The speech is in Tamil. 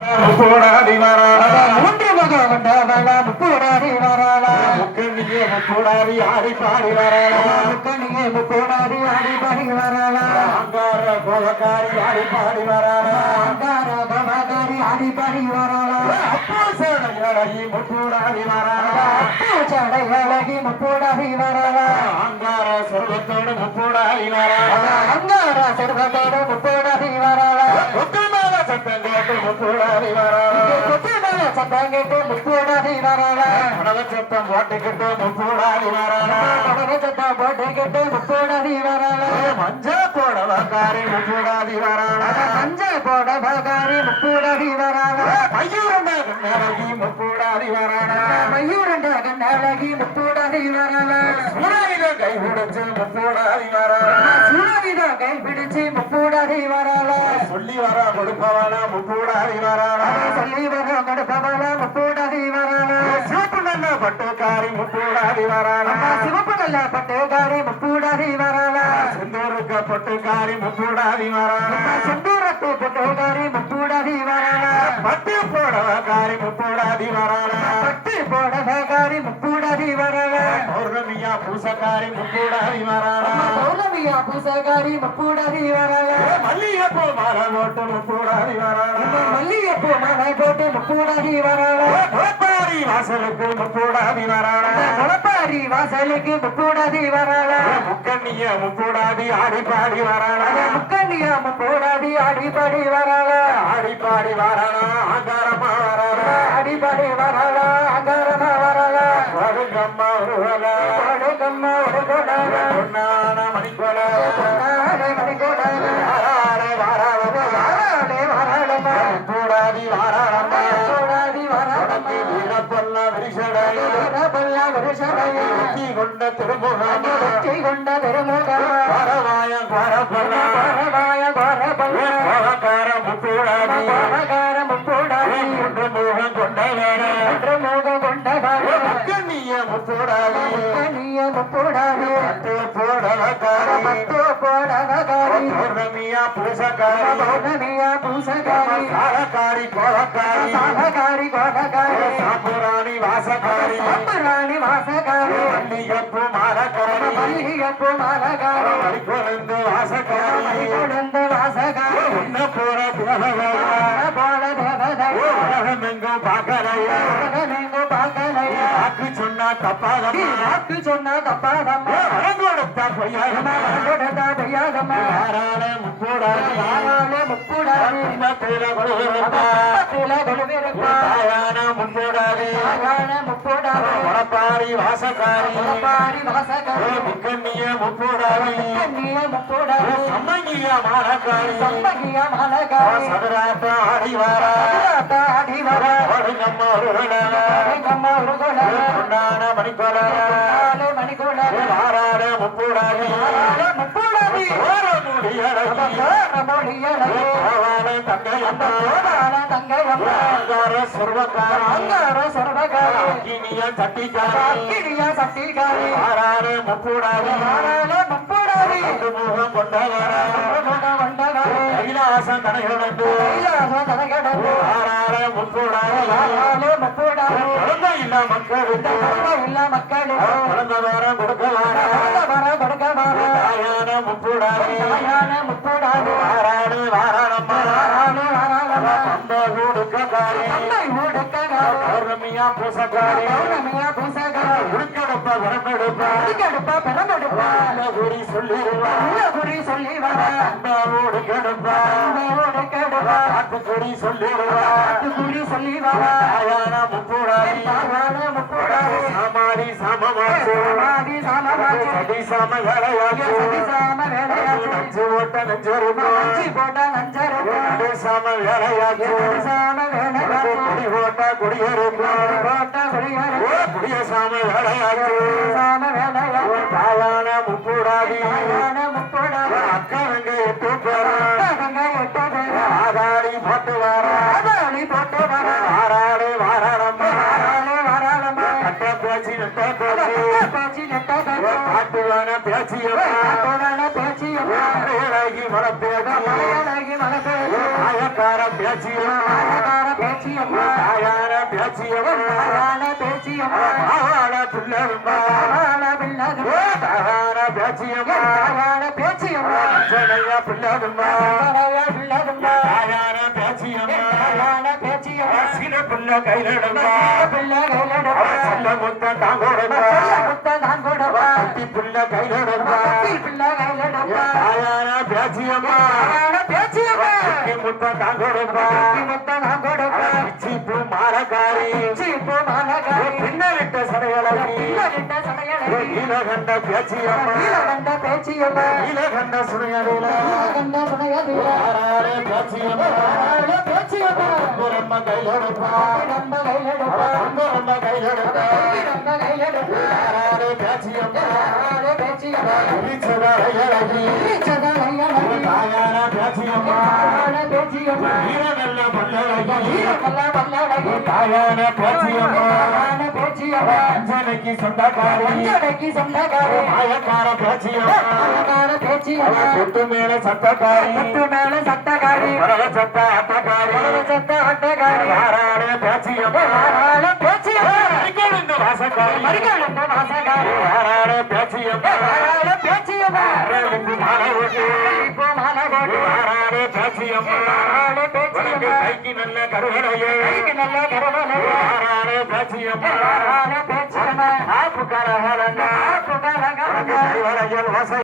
முப்போடாடி வராளா மூன்று முகம் கொண்டவளா முப்போடாடி வராளா முக்கண்ணியே முப்போடாடி ஆடி பாடி வராளா முக்கண்ணியே முப்போடாடி ஆடி பாடி வராளா அங்கார கோலக்காரி ஆடி பாடி வராளா அங்கார கோலக்காரி ஆடி பாடி வராளா அப்போ சேடையழகி முப்போடாடி வராளா அப்போ சேடையழகி முப்போடாடி வராளா அங்கார சொர்க்கத்தோடு முப்போடாடி வராளா அங்கார சொர்க்கத்தோடு முப்போடாடி வராளா முத்து மேல சத்தம் கேட்டு முப்போடாடி வராளா முத்து மேல சத்தம் கேட்டு முப்போடாடி வராளா உணவு சத்தம் போட்டுக்கிட்டு முப்போடாடி வராளா உணவு சத்தம் போட்டுக்கிட்டு முப்போடாடி வராளா மஞ்ச போடவக்காரி முப்போடாடி வராளா மஞ்ச போடவக்காரி முப்போடாடி வராளா மயூரண்ட கண்ணழகி முப்போடாடி வராளா மயூரண்ட கண்ணழகி முப்போடாடி வராளா சுனாயுத கை பிடிச்சு முப்போடாடி வராளா சுனாயுத கை பிடிச்சு முப்போடாடி வராளா சொல்லி வர கொடுப்பவனா முப்போடாடி வராளா சொல்லி வர கொடுப்பவனா முப்போடாடி வராளா சிவப்பு நல்ல பட்டுக்காரி முப்போடாடி வராளா சிவப்பு நல்ல பட்டுக்காரி முப்போடாடி வராளா செந்தூருக்கு பட்டுக்காரி முப்போடாடி வராளா செந்தூரத்து பட்டுக்காரி முப்போடாடி வராளா பட்டு போடவக்காரி முப்போடாடி வராளா பட்டு போடவக்காரி முப்போடாடி வராளா பௌர்ணமியா பூசக்காரி முப்போடாடி வராளா பௌர்ணமியா பூசக்காரி முப்போடாடி வராளா மல்லிகைப்பூ மாலை போட்டு முப்போடாடி வராளா மல்லிகைப்பூ மாலை போட்டு முப்போடாடி வராளா முளப்பாரி வாசலுக்கு முப்போடாடி வராளா முளப்பாரி வாசலுக்கு முப்போடாடி வராளா முக்கண்ணிய முப்போடாடி ஆடி பாடி வராளா முக்கண்ணியா முப்போடாடி ஆடி பாடி வராளா ஆடி பாடி வராளா ஆங்காரமா வராளா ஆடி பாடி வராளா அகாரமா வராளா வடுங்கம்மா ஒருவலா வடுங்கம்மா ஒருகோடாக பொன்னான மணிக்கொல பொன்னாடை மணிகோடாக வாராளே வாராளமா வாராளே வாராளமா முப்போடாடி வாராளம்மா முப்போடாடி வராளமா வீரப்பொல்ல விரிசடை வீரபல்லா விருஷடையா வெற்றி கொண்ட திருமுகமா வெற்றி கொண்ட பெருமுகமா வரவாயம் வரப்பொல்ல வரவாய வரபல்லா கோலக்கார முப்போடாடி வரகார முப்போடாடி ஒன்று முகம் கொண்டவரே ஒன்று முகம் கொண்டவரே முக்கண்ணிய முப்போடாடி முக்கண்ணிய முப்போடாடி பட்டு போடவக்காரி பத்து போடவகாரி பௌர்ணமியா பூசக்காரி பௌர்ணமியா பூசகாரி சாலக்காரி கோலக்காரி சாலகாரி கோலகாரி சாம்புராணி வாசக்காரி சம்பராணி வாசகாரி மல்லிகைப்பூ மாலக்காரி மல்லிகைப்பூ மாலகாரி மணிக்கொழுந்து வாசக்காரி கொழுந்து வாசகாரி உன்ன போற புலவரா போல தேவதை உலகமெங்கும் பார்க்கலையா உலகமெங்கு பார்க்கலையா வாக்கு சொன்னா தப்பாதம்மா வாக்கு சொன்ன தப்பாதம்மா வடங்கொடுத்தா பொய்யாதம்மா கொடுத்தா பெய்யாதம்மா யாராலே முப்போடாடி யாராலே முப்புடாடி பத்தில கொடுவிருப்பா பத்தில கொழுவிருப்பா தாயான முப்போடாடி யாரால முப்புடாடி வடப்பாரி வாசக்காரி பாடி வாசகாரி முக்கண்ணிய முப்போடாடி கண்ணிய முப்புடாடி சம்மங்கிய மாலக்காரி சம்பகிய மலகாரி சதுராட்ட ஆடி வாரா ஆடி வர நம்ம ஒரு கம்மா உருகோடால கொண்டான மணிக்கொல மணிகோடால வாராட முப்போடாடி முப்புடாடி ஓர முடியழகி மொழியழகே ஆவான தங்கையம்மா தங்கையம்மா அங்கார சொர்வக்காரி அங்கார சர்வகாரி அக்கினிய தட்டிக்காரி அக்கினிய சக்திகாரி வாராட முப்போடாடி ஆனால முப்புடாடி முகம் கொண்டவர வண்டகாரி கைலாசம் தனையுடந்து கைலாச தனகடந்து வாராட முப்போடாடி ஆனால முப்புடாடி குழந்தை இல்ல மக்களுக்கு இல்ல மக்களுக்கு குழந்தை வேற கொடுக்க வாரா வர கொடுக்க வர தாயான முப்போடாடி தாயான முப்புடாடி வாராடு வாராடம்மா ஆனால வராளமா அந்த ஊடுக்காரி தந்தை ஊடுக்ககாரி பௌர்ணமியா பூசக்காரி பௌர்ணமியா பூசகாரி உடுக்கெடுப்பா வரமெடுப்பா உடுக்கெடுப்பா பெறமெடுப்பா குறி சொல்லிடுவா உள்ள குறி சொல்லி வர அந்த ஊடுக்கெடுப்பா ஊடுக்கெடுப்பா காட்டுக்குடி சொல்லிடுவா குறி சொல்லி வர தாயான முப்போடாடி தாயான முப்புடாடி சாமாரி சாமமாச்சு சமாதி சாமவாச்சி சதி சாம வேலையாச்சு சதிசாம வேலையாச்சு நஞ்சு ஓட்ட நெஞ்சருமா நஞ்சி போட்ட நஞ்சருக்கு சாம வேலையாச்சு சாம வேலையாச்சு குடி ஓட்ட குடியிருப்பா போட்ட குடியருக்கு குடிய சாம வேலையாச்சு சாம வேலையாச்சு தாயான முப்போடாடி தாயான முப்புடாடி அக்கறங்க எட்டு பேரா தங்க எட்டு பேர் ஆதாரி போட்டு வாரா அதாளி போட்டு வர வாராடு வாராடம்மா வராளே வராளமா கட்ட பேச்சு நட்ட பேச்சு பேச்சு நெட்ட பேச்சு காட்டுவான பேச்சியம்மா தோழன பேச்சியம்மா மலையழகி மலை பேச்சு மலையழகி மலை பேச்சு ஆயக்கார பேச்சியம்மா ஆயக்கார பேச்சியம்மா தாயான பேச்சியம்மா தாயான பேச்சியம்மா ஆவான பிள்ளைமா தாயான பிள்ளைமா தாயான பேச்சியம்மா தாயான பேச்சியம்மா ஜனைய பிள்ளைமா தாயான பிள்ளைமா தாயான பேச்சியம்மா தாயான பேச்சியம்மா சின்ன பிள்ளை கையிலடமா பிள்ளை கையிலடமா சொல்ல முத்த தாங்கோடமா முத்த தான் கூடவா குட்டி பிள்ளை கையிலடமா பிள்ளை கையிலடமா தாயான பேச்சியம்மா தாயான பேச்சியம்மா குட்டி முத்த தாங்கோடமா முத்த தான் கூடவா சீப்பு மாலக்காரி சீப்பு மாலகாரி பின்னலிட்ட சடையழகி பின்னலிட்ட சடையழகி நீலகண்ட பேச்சியம்மா நீலகண்ட பேச்சியம்மா நீலகண்ட சுனையடில நீலகண்ட சுனையடில ஆராரே பேச்சியம்மா ஆராரே பேச்சியம்மா நம்ம கையிலடப்பா நம்ம கையிலடப்பா நம்ம கையிலடப்பா நம்ம கையிலடப்பா ஆராரே பேச்சியம்மா ஆராரே பேச்சியம்மா வீச்சதழகி வீச்சதழகி தாயான பேச்சியம்மா தாயான பேச்சியம்மா நீலகண்ட பல்லழகி நீலகண்ட பல்லழகி தாயான பேச்சியம்மா தாயான பேச்சியம்மா அஞ்சனைக்கு சொந்தக்காரி அஞ்சனைக்கு சொந்தக்காரி மாயக்கார பேச்சியம்மா மாயக்கார பேச்சியம்மா கொட்டு மேல சத்தக்காரி முத்து மேல சட்டக்காரி பரவ சத்த அட்டக்காரி சட்ட அட்டக்காரி ஆராரே பேச்சியம்மா தாராள பேச்சியம்மா மறிக்கொழுந்து வாசக்காரி மறிகொழுந்த வாசகாரி ஆராரே பேச்சியம்மா தாராள பேச்சியம்மா அரளிப்பு மாலவோட்டு இப்போ மாலகோடு ஆராரே பேச்சியம்மா தாராள உனக்கு பேச்சியம்மா கைக்கு நல்ல கருவளையே கைக்கு நல்ல கரவலை ஆராரே பேச்சியம்மா தாராள பேச்சியம்மா ஆப்பு கரகரங்க புகழகரங்க கைவளையல் வசை